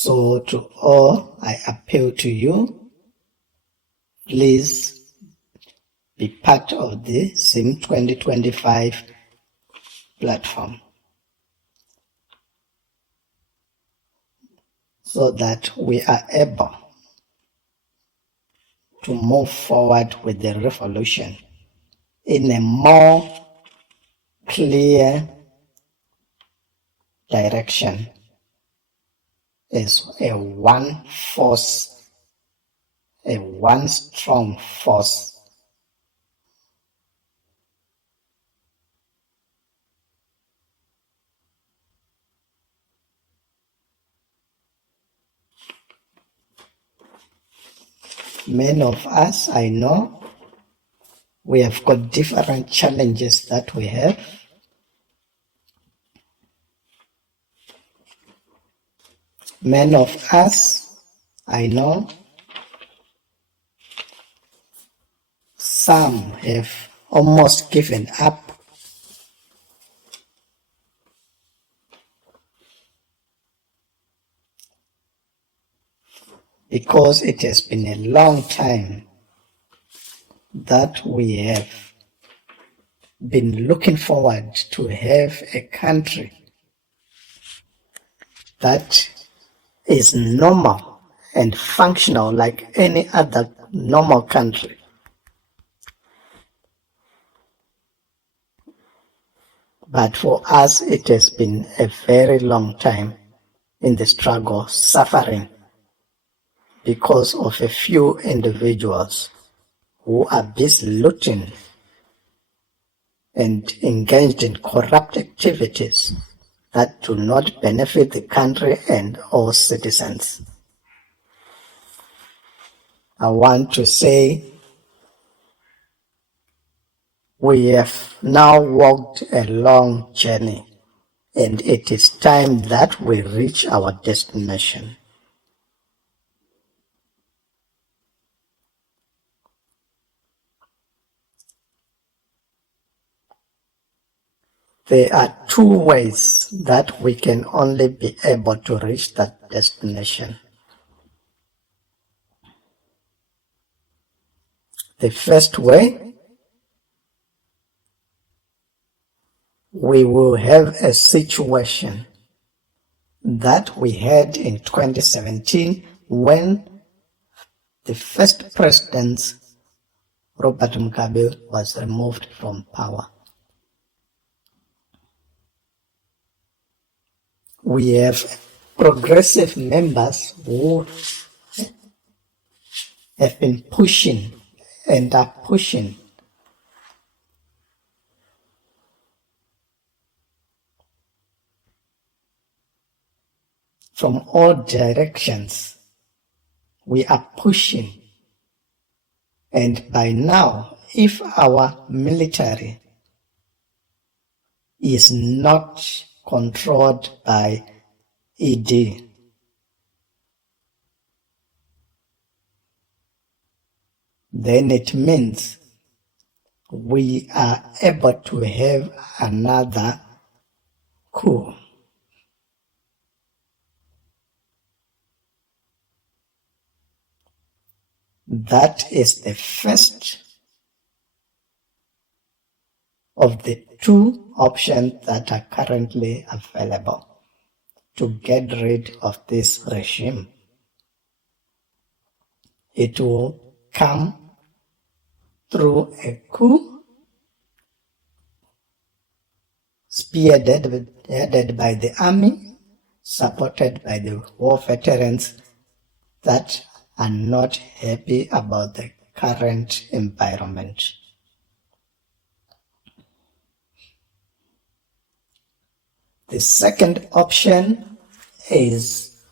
So to all, I appeal to you, please be part of the Zim2025 platform so that we are able to move forward with the revolution in a more clear direction as a one force, a one strong force. Many of us, I know, we have got different challenges that we have. Many of us, I know, some have almost given up because it has been a long time that we have been looking forward to have a country that is normal and functional like any other normal country. But for us, it has been a very long time in the struggle, suffering because of a few individuals who are busy looting and engaged in corrupt activities that do not benefit the country and all citizens. I want to say we have now walked a long journey, and it is time that we reach our destination. There are two ways that we can only be able to reach that destination. The first way, we will have a situation that we had in 2017 when the first president, Robert Mugabe, was removed from power. We have progressive members who have been pushing and are pushing from all directions. We are pushing, and by now, if our military is not controlled by ED, then it means we are able to have another coup. That is the first of the two options that are currently available to get rid of this regime. It will come through a coup spearheaded by the army, supported by the war veterans that are not happy about the current environment. The second option is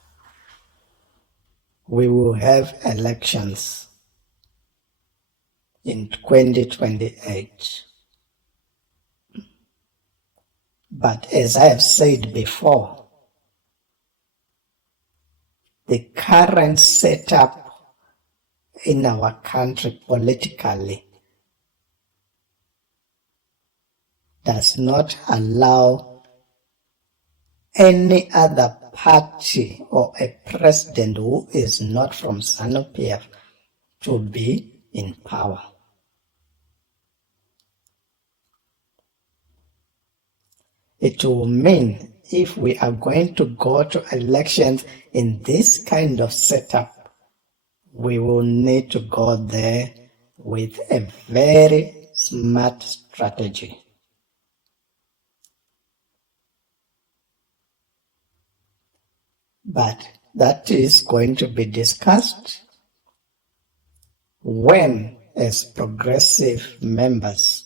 we will have elections in 2028. But as I have said before, the current setup in our country politically does not allow any other party or a president who is not from ZANU-PF to be in power. It will mean if we are going to go to elections in this kind of setup, we will need to go there with a very smart strategy. But that is going to be discussed when, as progressive members,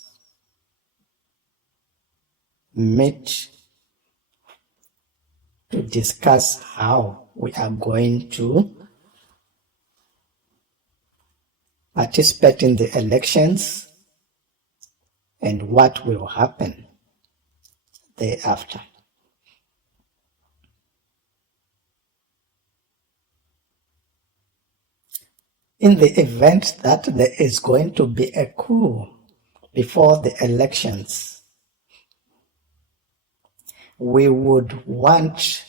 meet to discuss how we are going to participate in the elections and what will happen thereafter. In the event that there is going to be a coup before the elections, we would want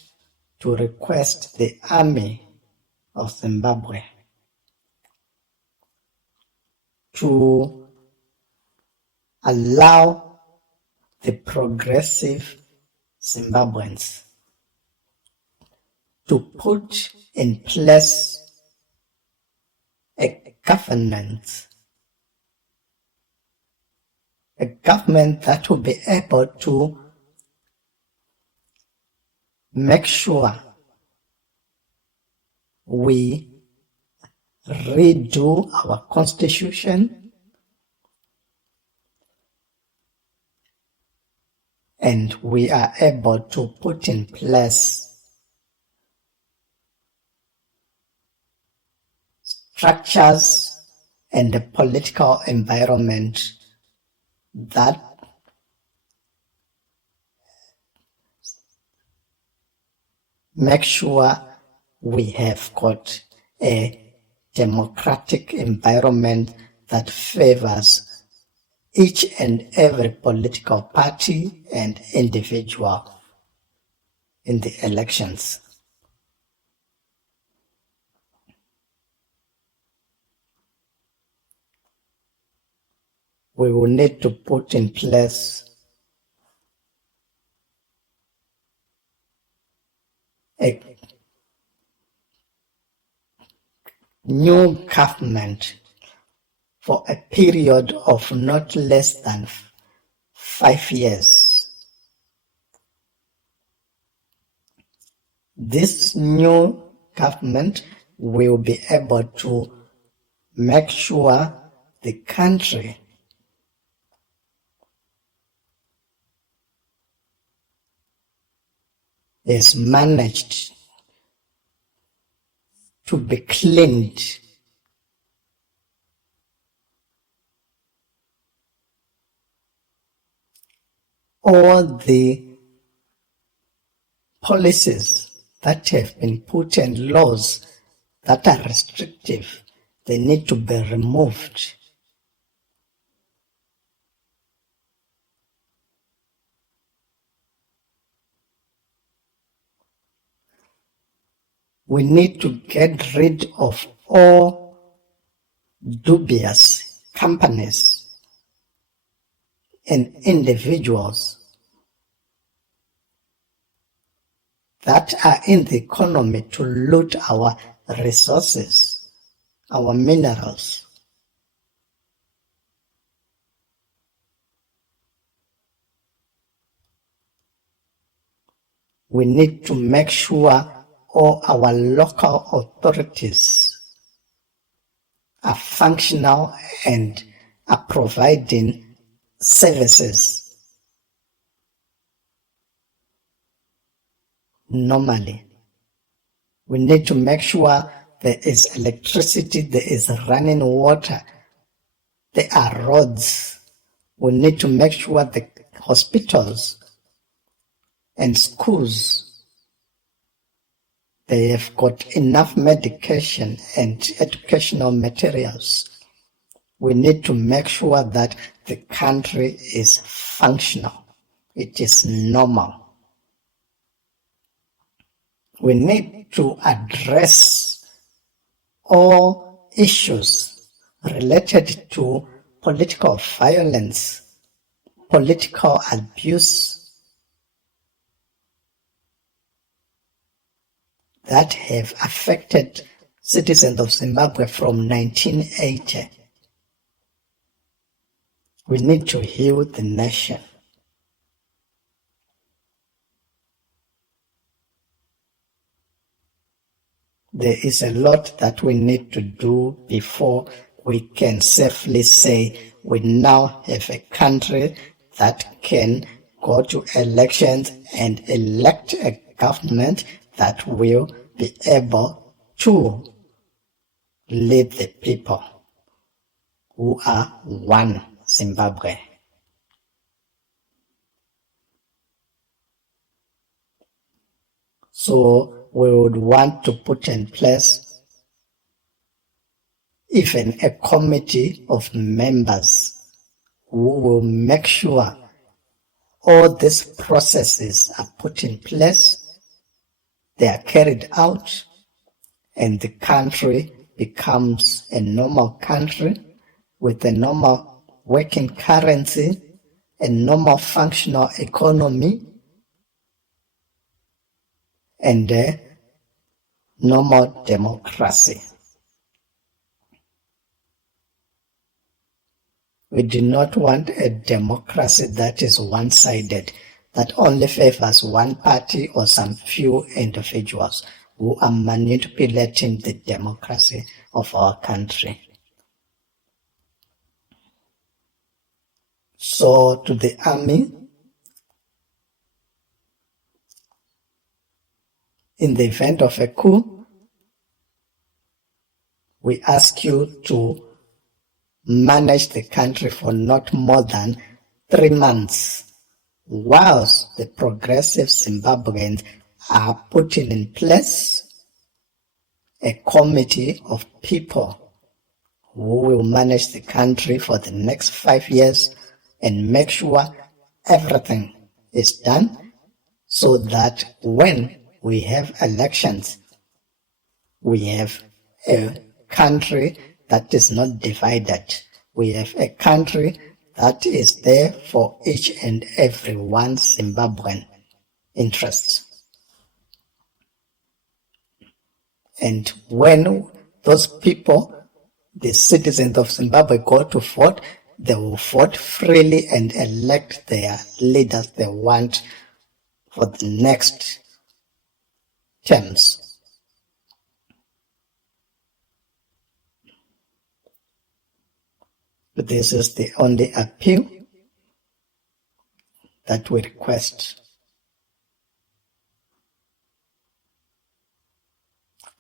to request the army of Zimbabwe to allow the progressive Zimbabweans to put in place a government that will be able to make sure we redo our constitution and we are able to put in place structures and a political environment that make sure we have got a democratic environment that favors each and every political party and individual in the elections. We will need to put in place a new government for a period of not less than 5 years. This new government will be able to make sure the country is managed to be cleaned all the policies that have been put in, laws that are restrictive, they need to be removed. We need to get rid of all dubious companies and individuals that are in the economy to loot our resources, our minerals. We need to make sure all our local authorities are functional and are providing services normally. We need to make sure there is electricity, there is running water, there are roads. We need to make sure the hospitals and schools, they have got enough medication and educational materials. We need to make sure that the country is functional. It is normal. We need to address all issues related to political violence, political abuse that have affected citizens of Zimbabwe from 1980. We need to heal the nation. There is a lot that we need to do before we can safely say we now have a country that can go to elections and elect a government that will be able to lead the people who are one Zimbabwe. So we would want to put in place even a committee of members who will make sure all these processes are put in place, they are carried out, and the country becomes a normal country with a normal working currency, a normal functional economy, and a normal democracy. We do not want a democracy that is one-sided, that only favors one party or some few individuals who are manipulating the democracy of our country. So to the army, in the event of a coup, we ask you to manage the country for not more than 3 months, whilst the progressive Zimbabweans are putting in place a committee of people who will manage the country for the next 5 years and make sure everything is done so that when we have elections, we have a country that is not divided. We have a country that is there for each and every one Zimbabwean interests. And when those people, the citizens of Zimbabwe, go to vote, they will vote freely and elect their leaders they want for the next terms. This is the only appeal that we request.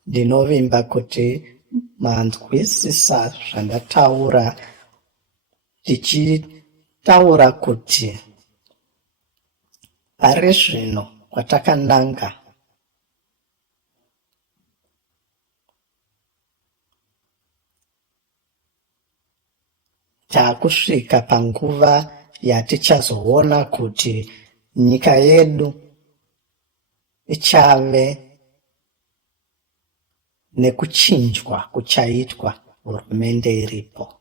Ndinovimba kuti manzwisisa zvandataura, tichitaura kuti pari zvino kwatakananga taakusvika panguva yatichazoona kuti nyika yedu ichave nekuchinjwa kuchaitwa hurumende iripo.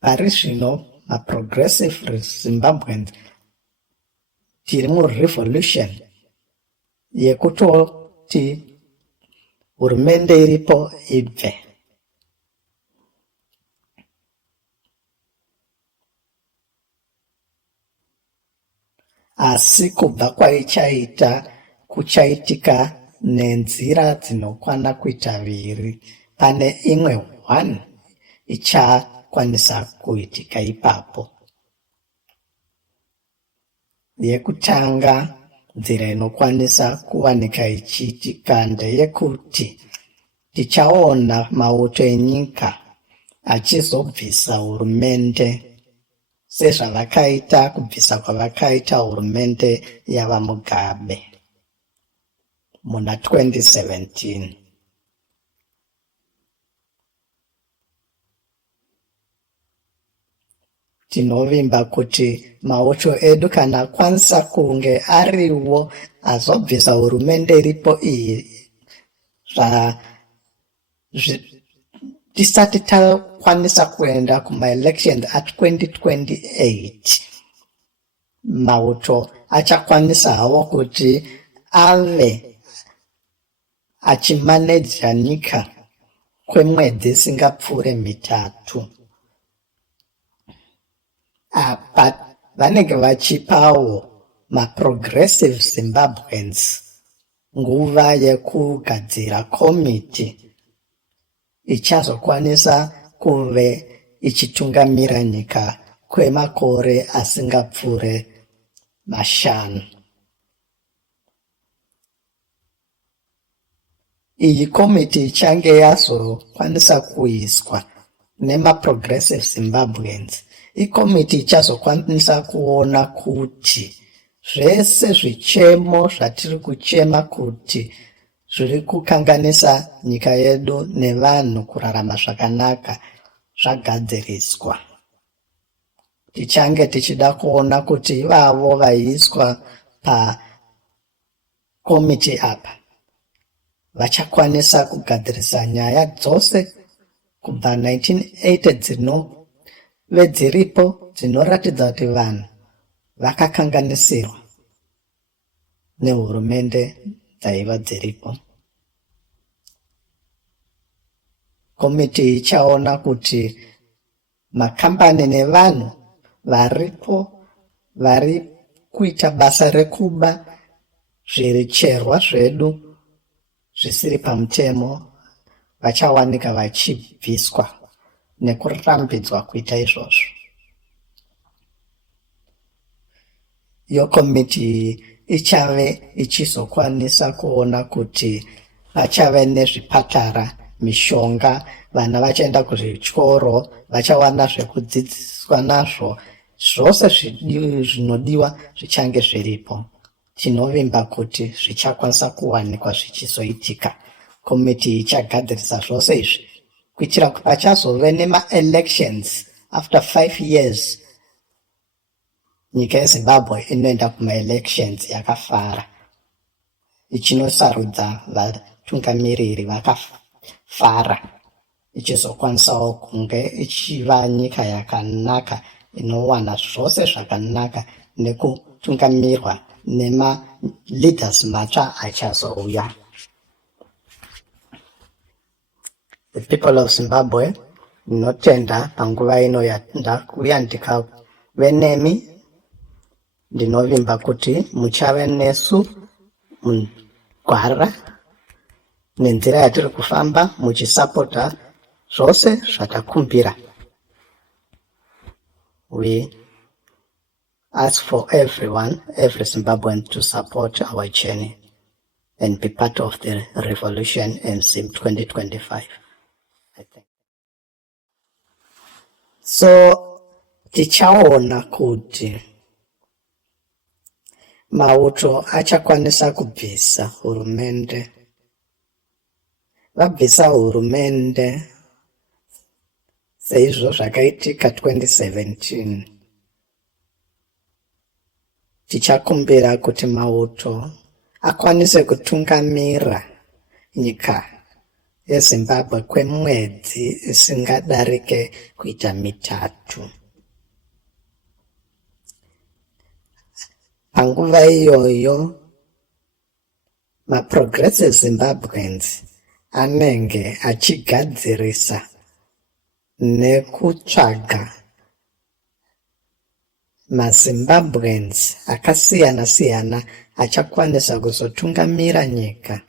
Pari zvino maprogressive Zimbabweans tiri murevolution yekutoti hurumende iripo ibve. Asi kubva kwaichaita kuchaitika nenzira dzinokwana kuita 2. Pane imwe 1 ichakwanisa kuitika ipapo. Yekutanga nzira inokwanisa kuwanika ichiitika ndeyekuti tichaona mauto enyika achizobvisa hurumende sezvavakaita kubvisa kwavakaita hurumende yavaMugabe muna 2017. tinovimba kuti mauto edu kana akwanisa kunge ariwo azobvisa hurumende iripo iyi tisati takwanisa kuenda kumaelections a2028, mauto achakwanisa hawo kuti ave achimaneja nyika kwemwedzi isingapfuure 3. Apa vanenge vachipawo maprogressive Zimbabweans nguva yekugadzira komiti ichazokwanisa kuve ichitungamira nyika kwemakore asingapfuure 5. Iyi komiti ichange yazokwanisa kuiswa nemaprogressive Zimbabweans. Ikomiti ichazokwanisa kuona kuti zvese zvichemo zvatiri kuchema kuti zviri kukanganisa nyika yedu nevanhu kurarama zvakanaka zvagadziriswa. Tichange tichida kuona kuti ivavo vaiiswa pakomiti apa vachakwanisa kugadzirisa nyaya dzose kubva 1980 dzinove dziripo dzinoratidza kuti vanhu vakakanganisirwa nehurumende dzaiva dziripo. Komiti ichaona kuti makambani nevanhu varipo vari kuita basa rekuba zvicherwa zvedu zvisiri pamutemo vachawanika vachibviswa nekurambidzwa kuita izvozvo. Iyo komiti ichave ichizokwanisa kuona kuti vachave nezvipatara, mishonga, vana vachaenda kuzvikoro, vachawana zvekudzidziswa nazvo, zvose zvinodiwa zvichange zviripo. Tinovimba kuti zvichakwanisa kuwanikwa zvichizoitika. Komiti ichagadzirisa zvose izvi kuitira kuti pachazove nema-elections after 5 years. Nyika yeZimbabwe inoenda kuma-elections yakafara, ichinosarudza vatungamiriri vakafara, ichizokwanisawo kunge ichiva nyika yakanaka inowana zvose zvakanaka nekutungamirwa nema-leaders matsva achazouya. The people of Zimbabwe, ndinotenda panguva ino yandakuya ndikave nemi, ndinovimba kuti muchave nesu mugwara nenzira yatiri kufamba muchisapota zvose zvatakumbira. We ask for everyone, every Zimbabwean to support our journey and be part of the revolution in Zim2025. So, tichaona kuti mauto achakwanisa kubvisa hurumende. Vabvisa hurumende seizvo zvakaitika 2017. Tichakumbira kuti mauto akwanise kutungamira nyika yeZimbabwe kwemwedzi isingadarike kuita 3. Panguva iyoyo maprogressive Zimbabweans anenge achigadzirisa nekutsvaga maZimbabweans akasiyana-siyana achakwanisa kuzotungamira nyika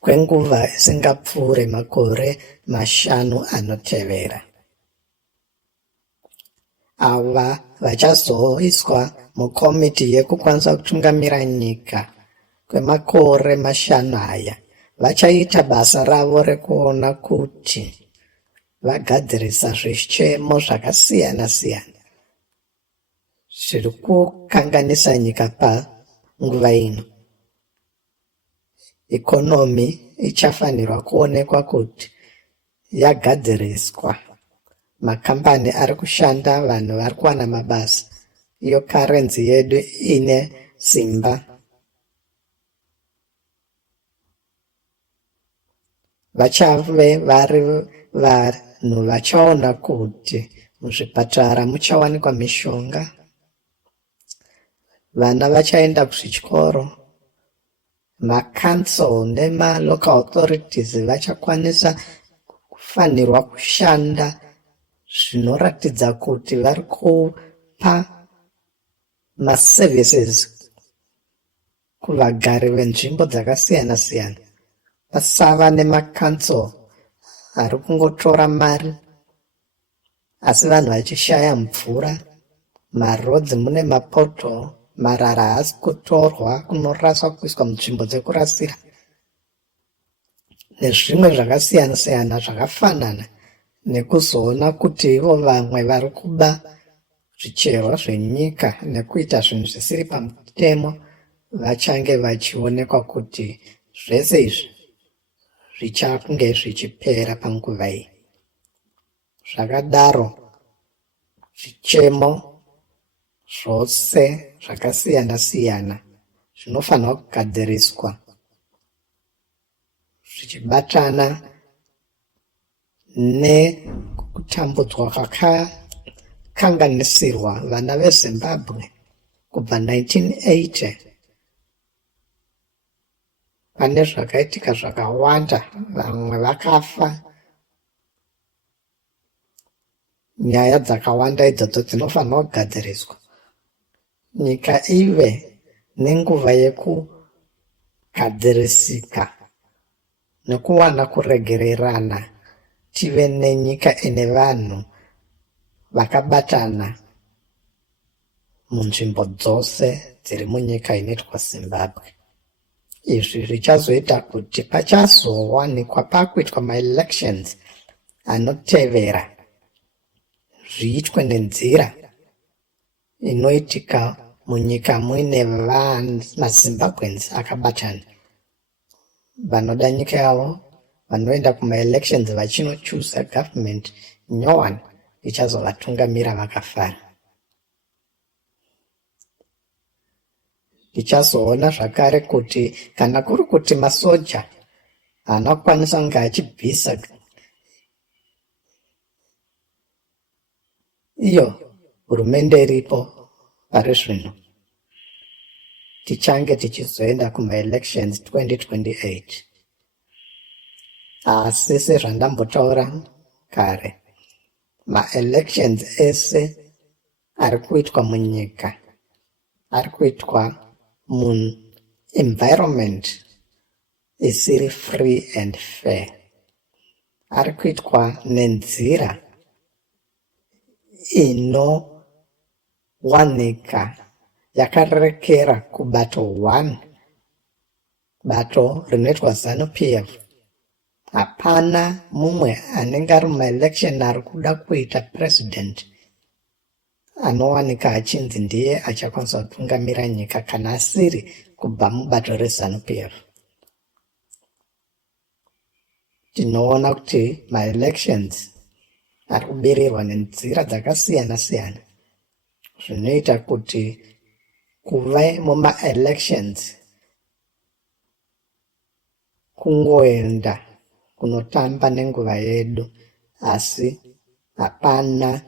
kwenguva isingapfuure makore 5 anotevera. Ava vachazoiswa mukomiti yekukwanisa kutungamira nyika kwemakore 5 aya vachaita basa ravo rekuona kuti vagadzirisa zvichemo zvakasiyana-siyana zviri kukanganisa nyika panguva ino. Ikonomi ichafanirwa kuonekwa kuti yagadziriswa makambani ari kushanda, vanhu vari kuwana mabasa, iyo karenzi yedu ine simba. Vachave vari vanhu vachaona kuti muzvipatara muchawanikwa mishonga, vana vachaenda kuzvichikoro, macouncil nemalocal authorities vachakwanisa kufanirwa kushanda zvinoratidza kuti vari kupa maservices kuvagari venzvimbo dzakasiyana siyana. Pasava nemacouncil ari kungotora mari asi vanhu vachishaya mvura, marodzi mune mapoto, marara haasi kutorwa kunoraswa kuiswa munzvimbo dzekurasira, nezvimwe zvakasiyana siyana zvakafanana nekuzoona kuti ivo vamwe vari kuba zvicherwa zvenyika nekuita zvinhu zvisiri pamutemo vachange vachionekwa kuti zvese izvi zvichakunge zvichipera panguva iyi. Zvakadaro zvichemo zvose zvakasiyana siyana zvinofanirwa kugadziriswa zvichibatana nekutambudzwa kwakakanganisirwa vana veZimbabwe kubva 1980. Pane zvakaitika zvakawanda, vamwe vakafa. Nyaya dzakawanda idzodzo dzinofanirwa kugadziriswa. Nyika ive nenguva yekugadzirisika nekuwana kuregererana, tive nenyika ine vanhu vakabatana munzvimbo dzose dziri munyika inoitwa Zimbabwe. Izvi zvichazoita kuti pachazowanikwa pakuitwa maelections anotevera zviitwe nenzira inoitika munyika muine maZimbabweans akabatana, vanoda nyika yavo, vanoenda kumaelections vachinochusa government nyowani ichazovatungamira vakafara. Tichazoona zvakare kuti kana kuri kuti masoja anokwanisa kunge achibvisa iyo hurumende iripo pari zvino, tichange tichizoenda kumaelections 2028. Asi sezvandambotaura kare, maelections ese ari kuitwa munyika ari kuitwa environment isiri free and fair, ari kuitwa nenzira inowanika yakarekera kubato 1, bato rinoitwa ZANU-PF. Hapana mumwe anenge ari mumaelection ari kuda kuita president anowanika achinzi ndiye achakwanisa kutungamira nyika kana asiri kubva mubato reZANU-PF. Tinoona kuti maelections ari kubirirwa nenzira dzakasiyana siyana zvinoita kuti kuva mumaelections kungoenda kunotamba nenguva yedu, asi hapana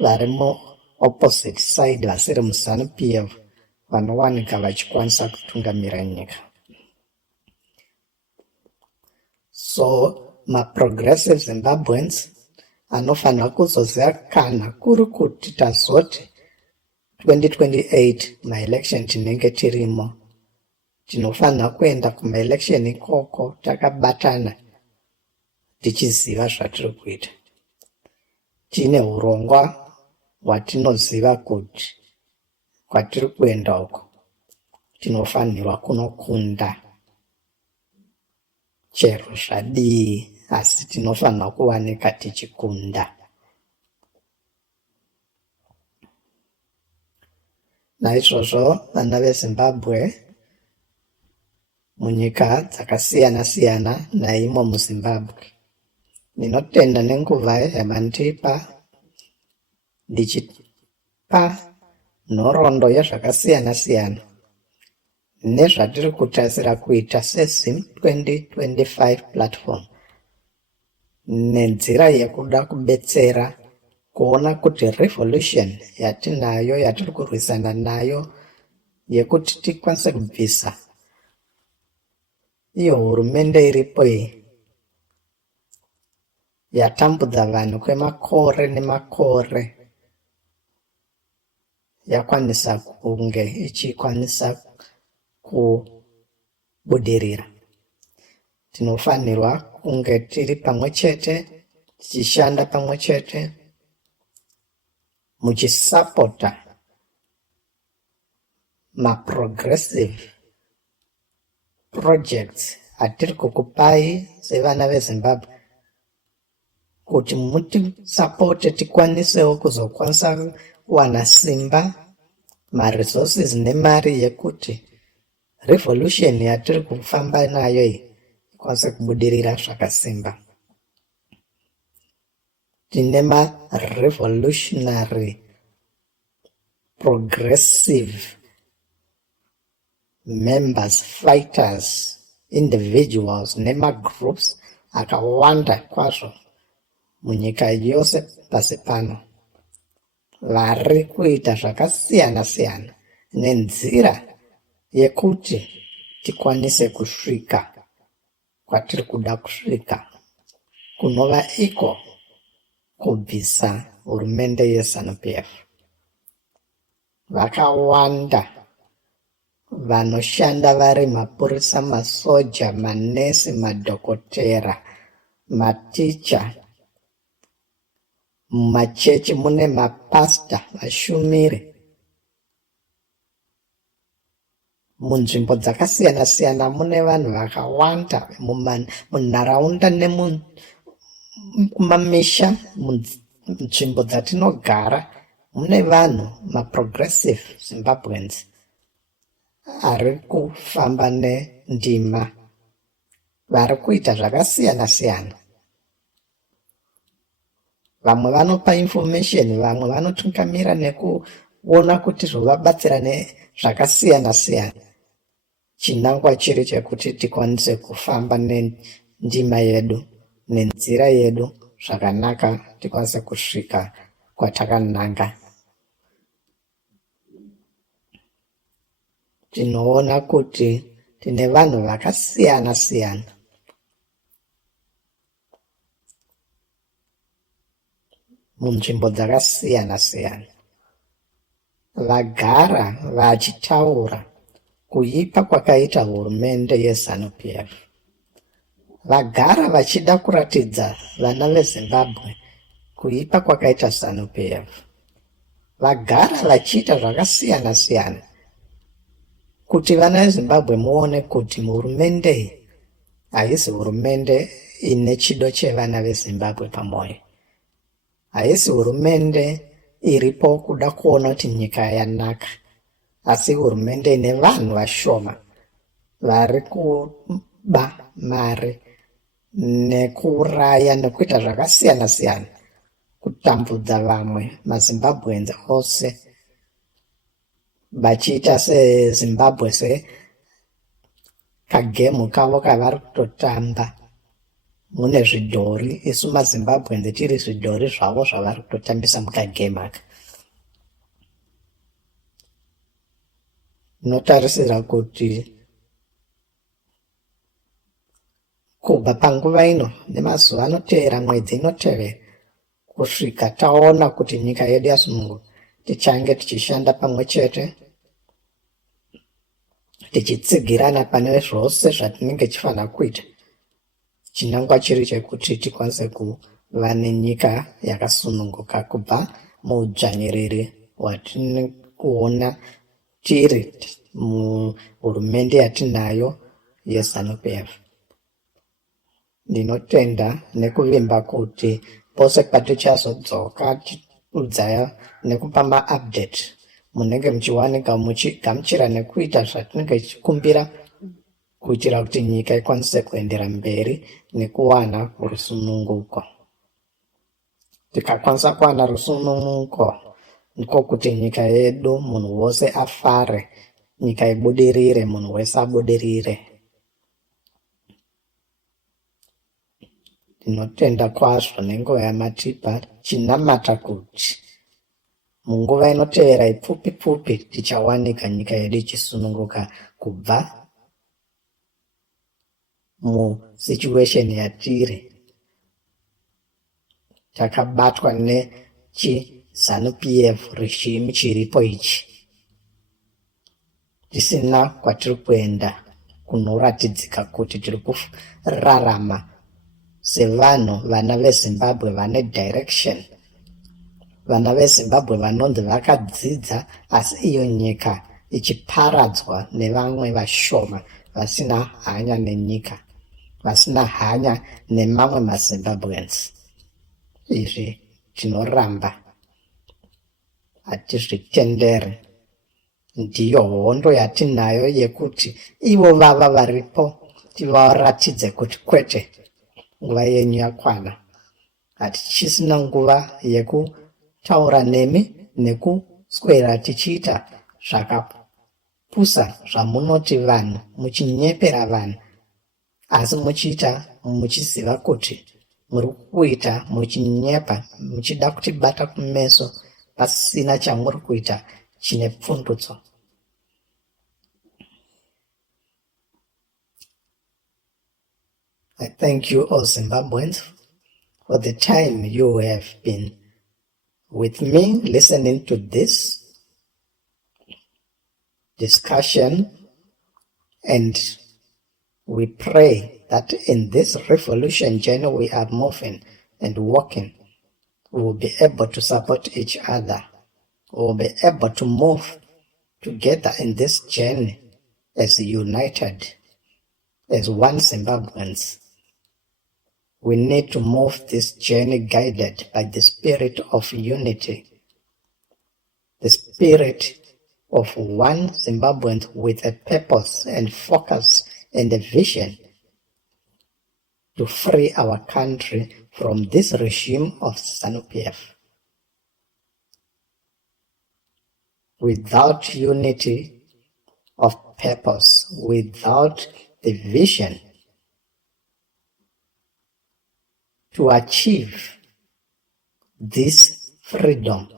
vari muopposite side vasiri muZANU-PF vanowanika vachikwanisa kutungamira nyika. So maprogressive Zimbabweans anofanira kuzoziva kana kuri kuti tazoti 2028 maelection tinenge tirimo, tinofanira kuenda kumaelection ikoko takabatana tichiziva zvatiri kuita, tine urongwa hwatinoziva kuti kwatiri kuenda uko tinofanirwa kunokunda chero zvadii, asi tinofanirwa kuwanika tichikunda. Naizvozvo vana veZimbabwe munyika dzakasiyana siyana naimo muZimbabwe, Ndinotenda nenguva yamandipa ndichipa nhoroondo yezvakasiyana-siyana nezvatiri kutasira kuita seZim2025 platform nenzira yekuda kubetsera kuona kuti revolution yatinayo yatiri kurwisana nayo yekuti tikwanise kubvisa iyo hurumende iripo iyi yatambudza vanhu kwemakore nemakore yakwanisa kunge ichikwanisa kubudirira. Tinofanirwa kunge tiri pamwe chete, tichishanda pamwe chete, muchisapota maprogressive projects atiri kukupai sevana veZimbabwe, kuti mutisapote tikwanisewo kuzokwanisa kuwana simba, maresources nemari yekuti revolution yatiri kufamba nayo iyi ikwanise kubudirira zvakasimba. Tine ma-revolutionary progressive members, fighters, individuals nema-groups akawanda kwazvo munyika yose pasi pano, vari kuita zvakasiyana-siyana nenzira yekuti tikwanise kusvika kwatiri kuda kusvika, kunova iko kubvisa hurumende yeZANU-PF. Vakawanda vanoshanda vari mapurisa, masoja, manesi, madhokotera, maticha, mumachechi mune mapasta, vashumiri, munzvimbo dzakasiyana-siyana mune vanhu vakawanda, munharaunda nekumamisha, munzvimbo dzatinogara mune vanhu maprogressive Zimbabweans ari kufamba nendima, vari kuita zvakasiyana-siyana. Vamwe vanopa information, vamwe vanotungamira nekuona kuti zvovabatsira nezvakasiyana-siyana. Chinangwa chiri chekuti tikwanise kufamba nendima yedu nenzira yedu zvakanaka, tikwanise kusvika kwatakananga. Tinoona kuti tine vanhu vakasiyana-siyana munzvimbo dzakasiyana-siyana, vagara vachitaura kuipa kwakaita hurumende yeZANU-PF, vagara vachida kuratidza vana veZimbabwe kuipa kwakaita ZANU-PF, vagara vachiita zvakasiyana-siyana kuti vana veZimbabwe muone kuti hurumende iyi haisi hurumende ine chido chevana veZimbabwe pamwoyo, haisi hurumende iripo kuda kuona kuti nyika yanaka, asi hurumende ine vanhu vashoma vari kuba mari nekuraya nekuita zvakasiyana-siyana kutambudza vamwe maZimbabweans ose, vachiita seZimbabwe sekagemu kavo kavari kutotamba mune zvidhori, isu maZimbabweans tiri zvidhori zvavo zvavari kutotambisa mukagemu aka. Notarisira kuti kubva panguva ino nemazuva anoteera, mwedzi inotevera, kusvika taona kuti nyika yedu yasununguka, tichange tichishanda pamwe chete, tichitsigirana pane zvose zvatinenge tichifanira kuita, chinangwa chiri chekuti tikwanise kuva nenyika yakasununguka kubva muudzvanyiriri hwatine kuona tiri muhurumende yatinayo yeZANU-PF. Ndinotenda nekuvimba kuti pose patichazodzoka tichiudza nekupa maupdate munenge muchiwanika muchigamuchira nekuita zvatinenge tichikumbira kuitira kuti nyika ikwanise kuendera mberi nekuwana rusununguko. Tikakwanisa kuwana rusununguko, ndiko kuti nyika yedu munhu wose afare, nyika ibudirire, munhu wese abudirire. Tinotenda kwazvo nenguva yamatipa chinamata kuti munguva inotevera ipfupi pfupi tichawanika nyika yedu ichisununguka kubva musituation yatiri takabatwa nechi-ZANU-PF regime chiripo ichi, tisina kwatiri kuenda kunoratidzika kuti tiri kurarama sevanhu vana veZimbabwe vane direction, vana veZimbabwe vanonzi vakadzidza, asi iyo nyika ichiparadzwa nevamwe vashoma vasina hanya nenyika, vasina hanya nemamwe maZimbabweans. Izvi tinoramba, hatizvitenderi. Ndiyo hondo yatinayo yekuti ivo vava varipo tivaratidze kuti kwete, nguva yenyu yakwana. Hatichisina nguva yekutaura nemi nekuswera tichiita zvakapusa zvamunoti vanhu, muchinyepera vanhu, asi muchiita muchiziva kuti muri kuita muchinyepa, muchida kutibata kumeso pasina chamuri kuita chine pfundutso. I thank you all Zimbabweans for the time you have been with me listening to this discussion, and we pray that in this revolution journey we are moving and walking, we will be able to support each other. We will be able to move together in this journey as united, as one Zimbabweans. We need to move this journey guided by the spirit of unity, the spirit of one Zimbabwean with a purpose and focus and a vision to free our country from this regime of ZANU-PF. Without unity of purpose, without the vision to achieve this freedom,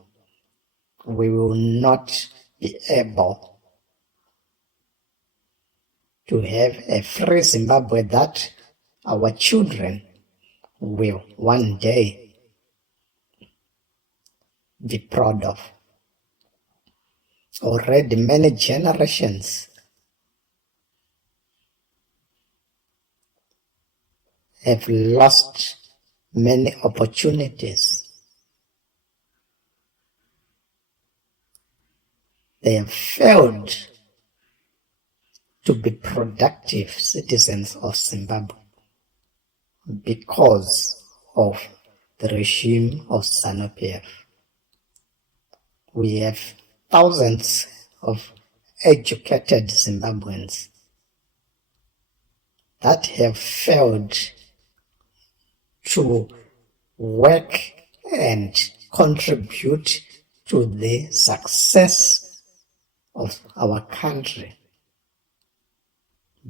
we will not be able to have a free Zimbabwe that our children will one day be proud of. Already many generations have lost many opportunities. They have failed to be productive citizens of Zimbabwe because of the regime of ZANU-PF. We have thousands of educated Zimbabweans that have failed to work and contribute to the success of our country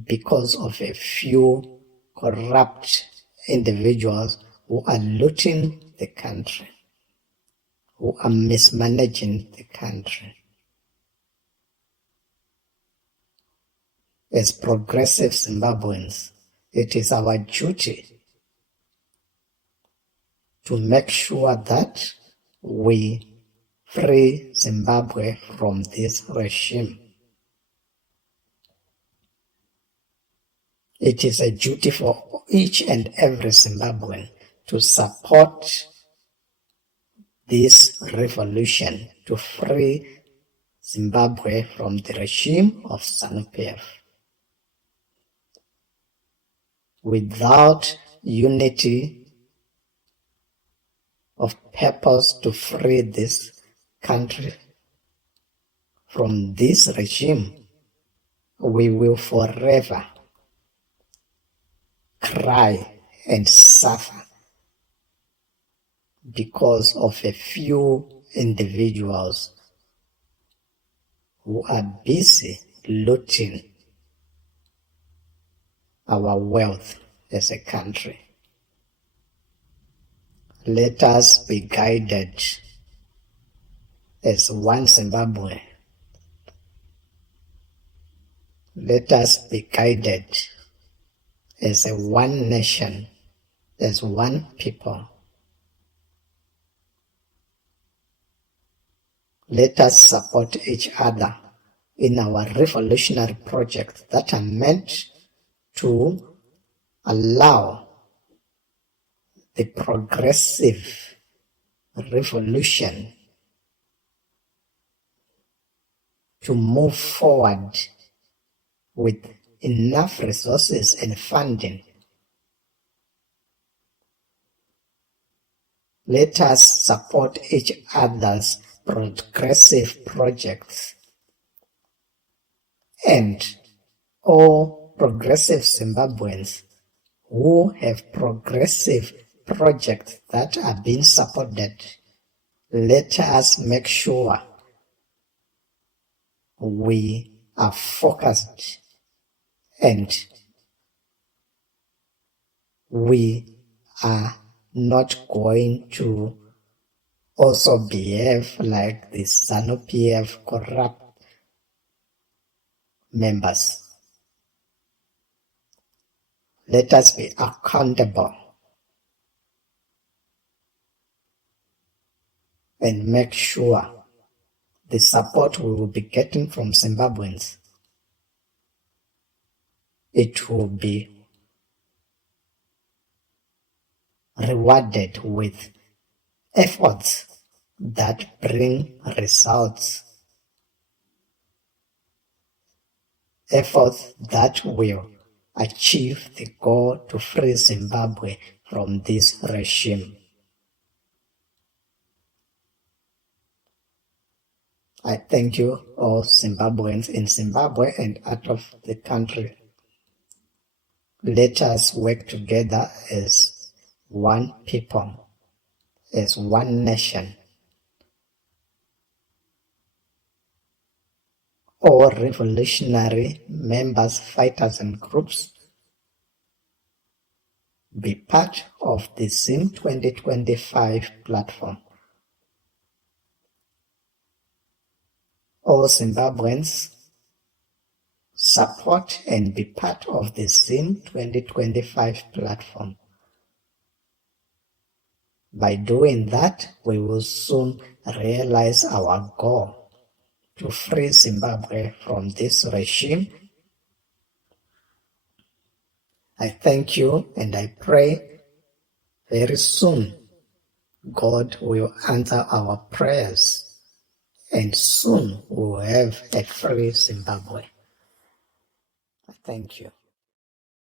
because of a few corrupt individuals who are looting the country, who are mismanaging the country. As progressive Zimbabweans, it is our duty to make sure that we free Zimbabwe from this regime. It is a duty for each and every Zimbabwean to support this revolution to free Zimbabwe from the regime of ZANU-PF. Without unity of purpose to free this country from this regime, we will forever cry and suffer because of a few individuals who are busy looting our wealth as a country. Let us be guided as one Zimbabwe. Let us be guided as a one nation, as one people. Let us support each other in our revolutionary projects that are meant to allow the progressive revolution to move forward with enough resources and funding. Let us support each other's progressive projects, and all progressive Zimbabweans who have progressive projects that are being supported, let us make sure we are focused and we are not going to also behave like the ZANU-PF corrupt members. Let us be accountable and make sure the support we will be getting from Zimbabweans, it will be rewarded with efforts that bring results, efforts that will achieve the goal to free Zimbabwe from this regime. I thank you, all Zimbabweans in Zimbabwe and out of the country. Let us work together as one people, as one nation. All revolutionary members, fighters and groups, be part of the Zim2025 platform. All Zimbabweans, support and be part of the Zim2025 platform. By doing that, we will soon realize our goal to free Zimbabwe from this regime. I thank you and I pray very soon God will answer our prayers and soon we will have a free Zimbabwe. I thank you.